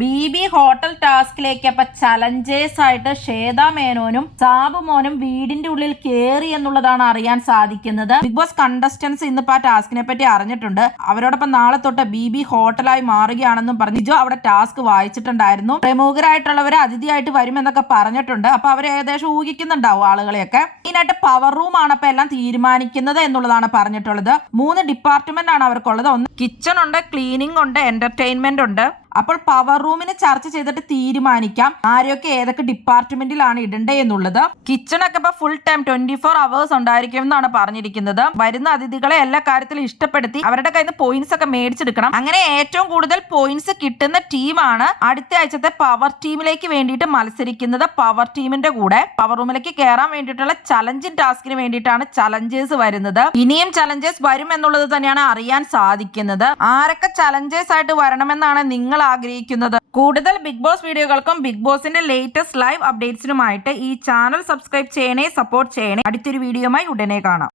B hotel ടാസ്കിലേക്ക് അപ്പൊ Challengers ആയിട്ട് ശ്വേത മേനോനും സാബു മോനും വീടിന്റെ ഉള്ളിൽ കയറി എന്നുള്ളതാണ് അറിയാൻ സാധിക്കുന്നത്. ബിഗ് ബോസ് കണ്ടസ്റ്റൻസ് ഇന്നിപ്പോ ആ ടാസ്കിനെ പറ്റി അറിഞ്ഞിട്ടുണ്ട്. അവരോടൊപ്പം നാളെ തൊട്ട് ബി ഹോട്ടലായി മാറുകയാണെന്നും പറഞ്ഞു. ജിജോ അവിടെ ടാസ്ക് വായിച്ചിട്ടുണ്ടായിരുന്നു. പ്രമുഖരായിട്ടുള്ളവര് അതിഥിയായിട്ട് വരുമെന്നൊക്കെ പറഞ്ഞിട്ടുണ്ട്. അപ്പൊ അവർ ഏകദേശം ഊഹിക്കുന്നുണ്ടാവും ആളുകളെയൊക്കെ. ഇതിനായിട്ട് പവർ റൂം ആണ് അപ്പൊ എല്ലാം തീരുമാനിക്കുന്നത് എന്നുള്ളതാണ് പറഞ്ഞിട്ടുള്ളത്. 3 ഡിപ്പാർട്ട്മെന്റ് ആണ് അവർക്കുള്ളത്. ഒന്ന് കിച്ചൺ ഉണ്ട്, ക്ലീനിങ് ഉണ്ട്, എന്റർടൈൻമെന്റ് ഉണ്ട്. അപ്പോൾ പവർ റൂമിന് ചർച്ച ചെയ്തിട്ട് തീരുമാനിക്കാം ആരെയൊക്കെ ഏതൊക്കെ ഡിപ്പാർട്ട്മെന്റിലാണ് ഇടണ്ടേ എന്നുള്ളത്. കിച്ചണൊക്കെ ഇപ്പൊ ഫുൾ ടൈം 24 hours ഉണ്ടായിരിക്കും എന്നാണ് പറഞ്ഞിരിക്കുന്നത്. വരുന്ന അതിഥികളെ എല്ലാ കാര്യത്തിലും ഇഷ്ടപ്പെടുത്തി അവരുടെ കയ്യിൽ നിന്ന് പോയിന്റ്സ് ഒക്കെ മേടിച്ചെടുക്കണം. അങ്ങനെ ഏറ്റവും കൂടുതൽ പോയിന്റ്സ് കിട്ടുന്ന ടീമാണ് അടുത്ത ആഴ്ചത്തെ പവർ ടീമിലേക്ക് വേണ്ടിയിട്ട് മത്സരിക്കുന്നത്. പവർ ടീമിന്റെ കൂടെ പവർ റൂമിലേക്ക് കയറാൻ വേണ്ടിയിട്ടുള്ള ചലഞ്ചിങ് ടാസ്കിന് വേണ്ടിയിട്ടാണ് ചലഞ്ചേഴ്സ് വരുന്നത്. ഇനിയും ചലഞ്ചേഴ്സ് വരും എന്നുള്ളത് തന്നെയാണ് അറിയാൻ സാധിക്കുന്നത്. ആരൊക്കെ ചലഞ്ചേഴ്സ് ആയിട്ട് വരണമെന്നാണ് നിങ്ങൾ ആഗ്രഹിക്കുന്നത്? കൂടുതൽ ബിഗ് ബോസ് വീഡിയോകൾക്കും ബിഗ് ബോസിന്റെ ലേറ്റസ്റ്റ് ലൈവ് അപ്ഡേറ്റ്സിനുമായിട്ട് ഈ ചാനൽ സബ്സ്ക്രൈബ് ചെയ്യണേ, സപ്പോർട്ട് ചെയ്യണേ. അടുത്തൊരു വീഡിയോയുമായി ഉടനെ കാണാം.